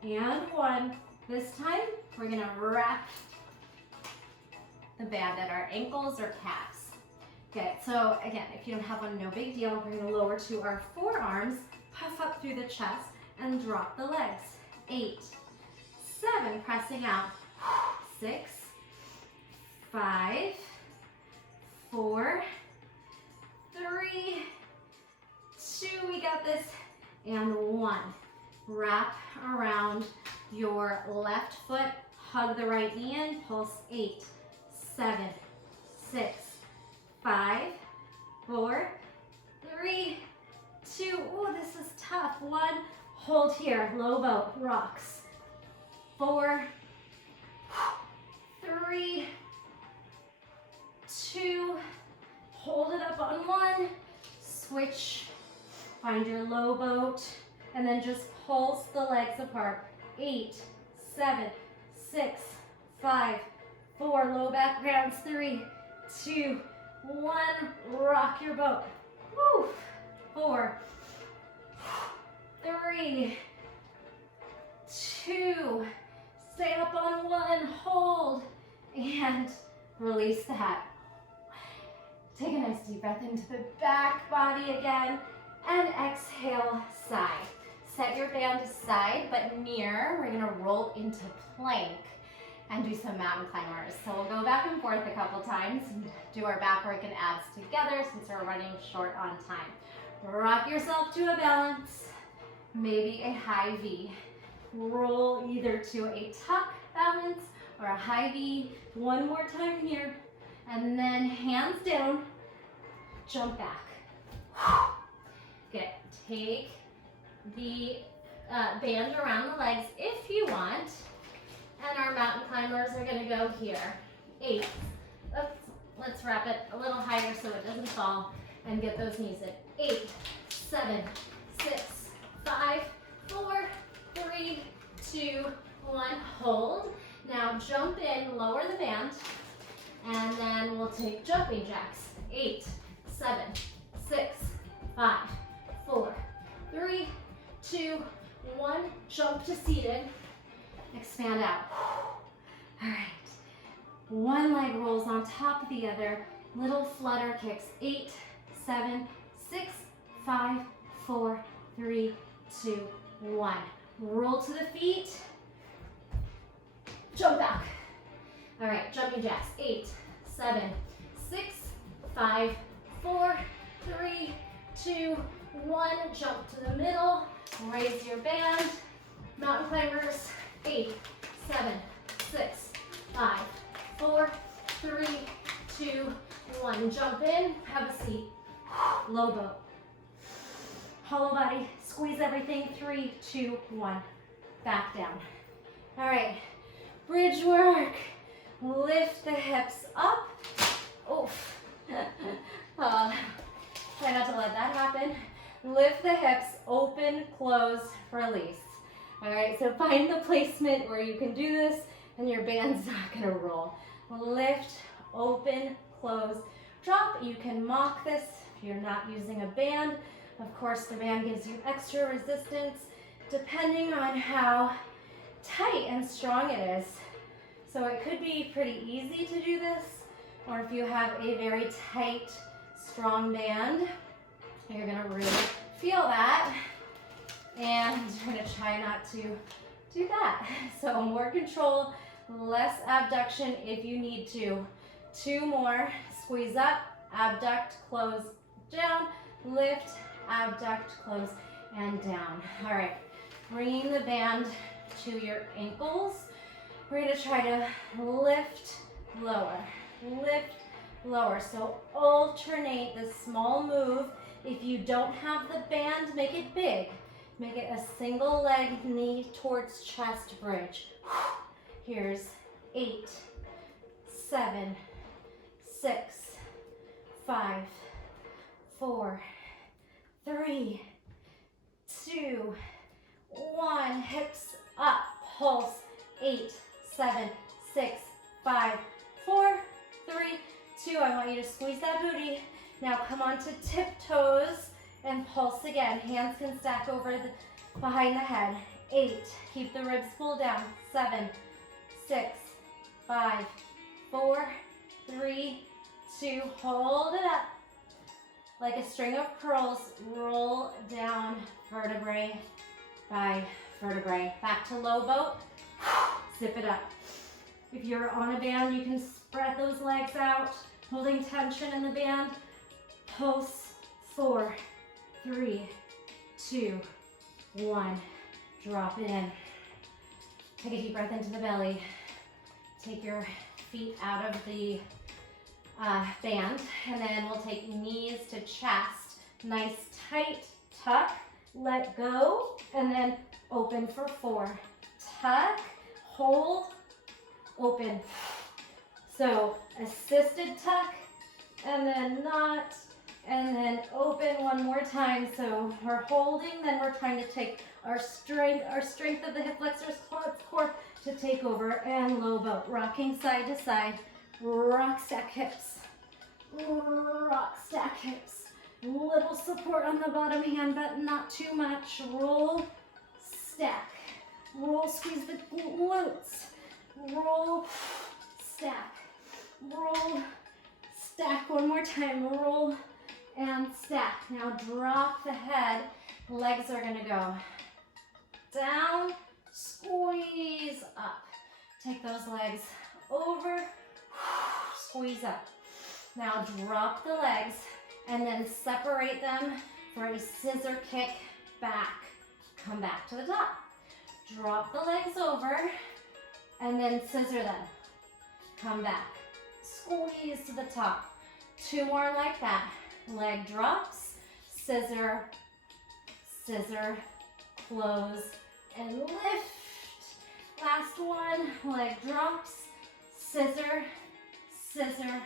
and 1. This time, we're gonna wrap the band at our ankles or calves. Okay, so again, if you don't have one, no big deal. We're gonna lower to our forearms, puff up through the chest, and drop the legs. 8, 7, pressing out. 6, 5, 4, 3, 2, we got this, and 1. Wrap around your left foot, hug the right knee in, pulse. 8, 7, 6, 5, 4, 3, 2, oh, this is tough. 1, hold here, low boat, rocks. 4, 3, 2, hold it up on 1, switch, find your low boat, and then just pulse the legs apart. 8, 7, 6, 5, 4, low back rounds. 3, 2, 1, rock your boat. Woo. 4, 3, 2, stay up on 1, hold, and release that. Take a nice deep breath into the back body again, and exhale, sigh. Set your band aside, but near. We're gonna roll into plank and do some mountain climbers. So we'll go back and forth a couple times and do our back work and abs together since we're running short on time. Rock yourself to a balance, maybe a high V. Roll either to a tuck balance or a high V. One more time here. And then hands down, jump back. Good. Take the band around the legs if you want. And our mountain climbers are gonna go here. 8. Let's wrap it a little higher so it doesn't fall and get those knees in. 8, 7, 6, 5, 4, 3, 2, 1. Hold. Now jump in, lower the band. And then we'll take jumping jacks. 8, 7, 6, 5, 4, 3, 2, 1. Jump to seated. Expand out. All right. One leg rolls on top of the other. Little flutter kicks. 8, 7, 6, 5, 4, 3, 2, 1. Roll to the feet. Jump back. All right, jumping jacks. 8, 7, 6, 5, 4, 3, 2, 1, jump to the middle, raise your band. Mountain climbers, 8, 7, 6, 5, 4, 3, 2, 1. Jump in, have a seat. Low boat. Hollow body, squeeze everything. 3, 2, 1. Back down. All right, bridge work. Lift the hips up. Oof. Try not to let that happen. Lift the hips, open, close, release. All right, so find the placement where you can do this and your band's not gonna roll. Lift, open, close, drop. You can mock this if you're not using a band. Of course, the band gives you extra resistance depending on how tight and strong it is. So it could be pretty easy to do this, or if you have a very tight, strong band, you're gonna really feel that, and you're gonna try not to do that. So more control, less abduction if you need to. 2 more, squeeze up, abduct, close, down, lift, abduct, close, and down. All right, bringing the band to your ankles. We're gonna try to lift, lower, lift, lower. So alternate the small move. If you don't have the band, make it big. Make it a single leg, knee towards chest bridge. Here's 8, 7, 6, 5, 4, 3, 2, 1. Hips up, pulse. 8, 7, 6, 5, 4, 3, 2. I want you to squeeze that booty. Now come on to tiptoes and pulse again. Hands can stack over behind the head. 8, keep the ribs pulled down. 7, 6, 5, 4, 3, 2. Hold it up. Like a string of pearls, roll down vertebrae by vertebrae. Back to low boat. Zip it up. If you're on a band, you can spread those legs out, holding tension in the band. Pulse. 4, 3, 2, 1. Drop it in. Take a deep breath into the belly. Take your feet out of the band, and then we'll take knees to chest. Nice tight tuck. Let go, and then open for 4. Tuck, hold, open. So assisted tuck, and then not, and then open one more time. So we're holding, then we're trying to take our strength of the hip flexors, quads, core to take over, and low boat. Rocking side to side, rock stack hips, rock stack hips. Little support on the bottom hand, but not too much. Roll, stack. Roll, squeeze the glutes. Roll, stack. Roll, stack. One more time. Roll and stack. Now drop the head. Legs are gonna go down, squeeze up. Take those legs over, squeeze up. Now drop the legs and then separate them for a scissor kick back. Come back to the top. Drop the legs over and then scissor them. Come back. Squeeze to the top. 2 more like that. Leg drops, scissor, scissor, close, and lift. Last one, leg drops, scissor, scissor,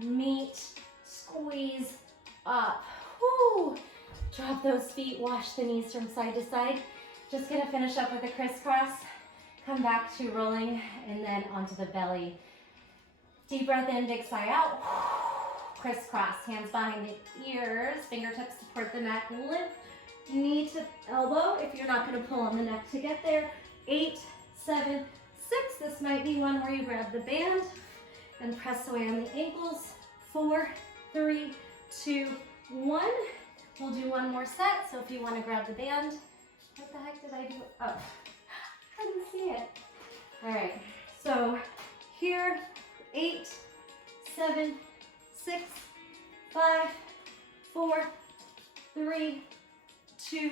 meet, squeeze, up. Woo! Drop those feet, wash the knees from side to side. Just gonna finish up with a crisscross. Come back to rolling and then onto the belly. Deep breath in, big sigh out. Crisscross, hands behind the ears, fingertips support the neck, lift, knee to elbow if you're not gonna pull on the neck to get there. 8, 7, 6. This might be one where you grab the band and press away on the ankles. 4, 3, 2, 1. We'll do one more set. So if you want to grab the band, what the heck did I do? Oh, I didn't see it. All right. So here, 8, 7, 6, 5, 4, 3, 2,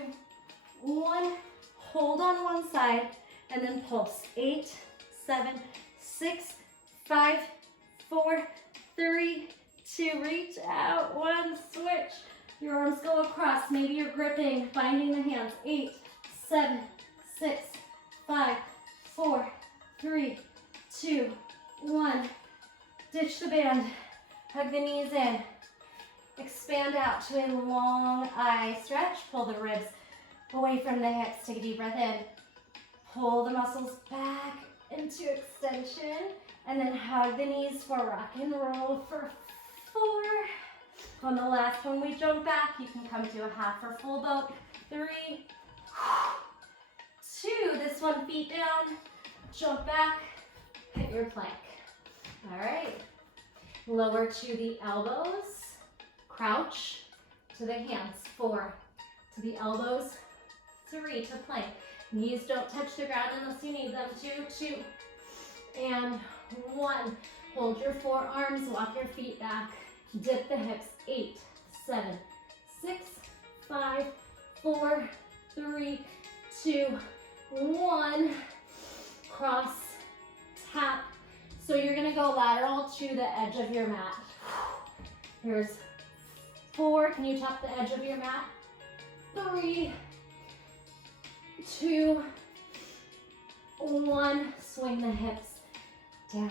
1. Hold on one side and then pulse. 8, 7, 6, 5, 4, 3, 2. Reach out. 1. Switch. Your arms go across. Maybe you're gripping, binding the hands. 8, 7, 6, 5, 4, 3, 2, 1. Ditch the band. Hug the knees in. Expand out to a long eye stretch. Pull the ribs away from the hips. Take a deep breath in. Pull the muscles back into extension. And then hug the knees for rock and roll for 4. On the last one, we jump back. You can come to a half or full boat. 3, 2. This one, feet down. Jump back. Hit your plank. All right. Lower to the elbows. Crouch to the hands. 4 to the elbows. 3 to plank. Knees don't touch the ground unless you need them to. 2 and 1. Hold your forearms, walk your feet back. Dip the hips. 8, 7, 6, 5, 4, 3, 2, 1. Cross, tap. So you're gonna go lateral to the edge of your mat. Here's 4. Can you tap the edge of your mat? 3, 2, 1. Swing the hips down.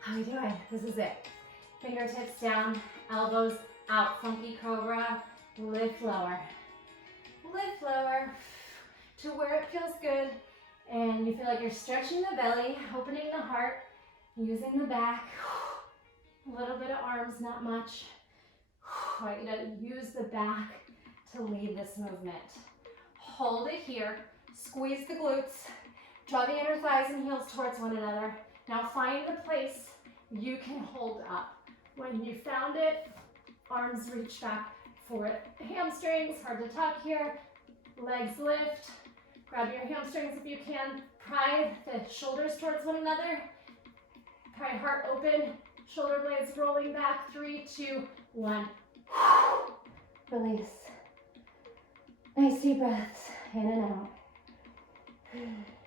How are we doing? This is it. Fingertips down, elbows out, funky cobra. Lift lower. Lift lower to where it feels good. And you feel like you're stretching the belly, opening the heart, using the back. A little bit of arms, not much. I want you to use the back to lead this movement. Hold it here. Squeeze the glutes. Draw the inner thighs and heels towards one another. Now find the place you can hold up. When you found it, arms reach back for it. Hamstrings, hard to tuck here. Legs lift. Grab your hamstrings if you can. Pry the shoulders towards one another. Pry heart open. Shoulder blades rolling back. 3, 2, 1. Release. Nice deep breaths. In and out.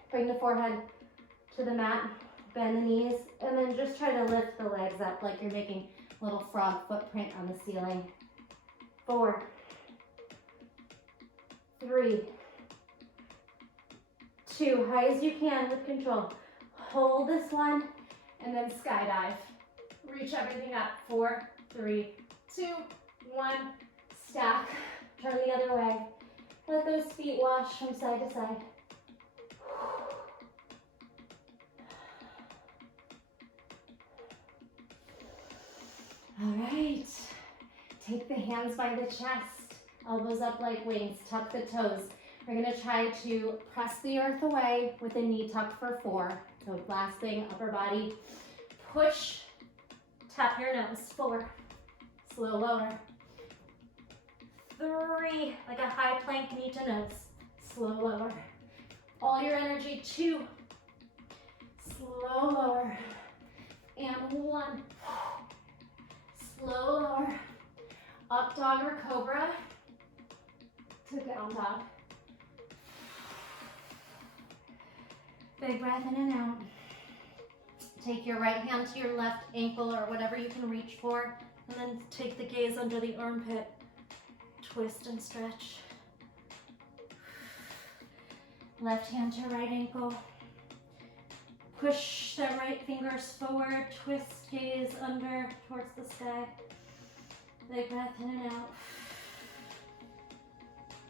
Bring the forehead to the mat. Bend the knees. And then just try to lift the legs up like you're making a little frog footprint on the ceiling. 4, 3, 2, high as you can with control. Hold this one and then skydive. Reach everything up. 4, 3, 2, 1. Stack. Turn the other way. Let those feet wash from side to side. All right. Take the hands by the chest. Elbows up like wings. Tuck the toes. We're going to try to press the earth away with a knee tuck for 4. So last thing, upper body. Push. Tap your nose. 4. Slow lower. 3. Like a high plank, knee to nose. Slow lower. All your energy. 2. Slow lower. And 1. Slow lower. Up dog or cobra to down dog. Big breath in and out. Take your right hand to your left ankle or whatever you can reach for, and then take the gaze under the armpit. Twist and stretch. Left hand to right ankle. Push the right fingers forward. Twist, gaze under towards the sky. Big breath in and out.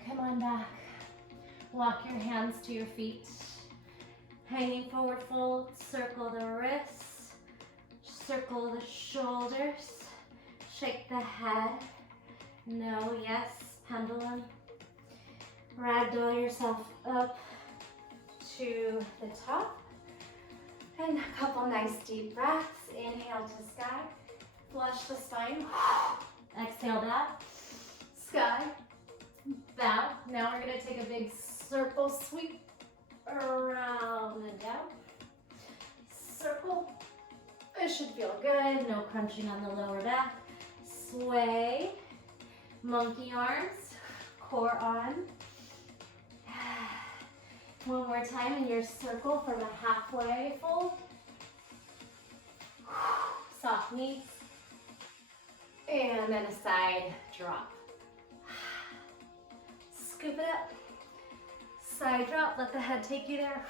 Come on back. Walk your hands to your feet. Hanging forward fold, circle the wrists, circle the shoulders, shake the head. No, yes, pendulum. Ragdoll yourself up to the top. And a couple nice deep breaths. Inhale to sky. Flush the spine. Exhale down. Sky. Bow. Now we're going to take a big circle sweep around and down. Circle. It should feel good. No crunching on the lower back. Sway. Monkey arms. core on. One more time in your circle from a halfway fold. Soft knees. And then a side drop. Scoop it up. Side drop, let the head take you there.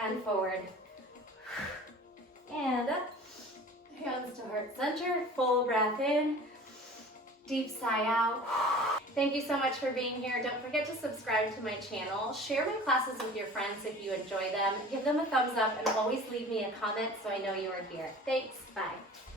And forward. And up. Hands to heart center. Full breath in. Deep sigh out. Thank you so much for being here. Don't forget to subscribe to my channel. Share my classes with your friends if you enjoy them. Give them a thumbs up and always leave me a comment so I know you are here. Thanks. Bye.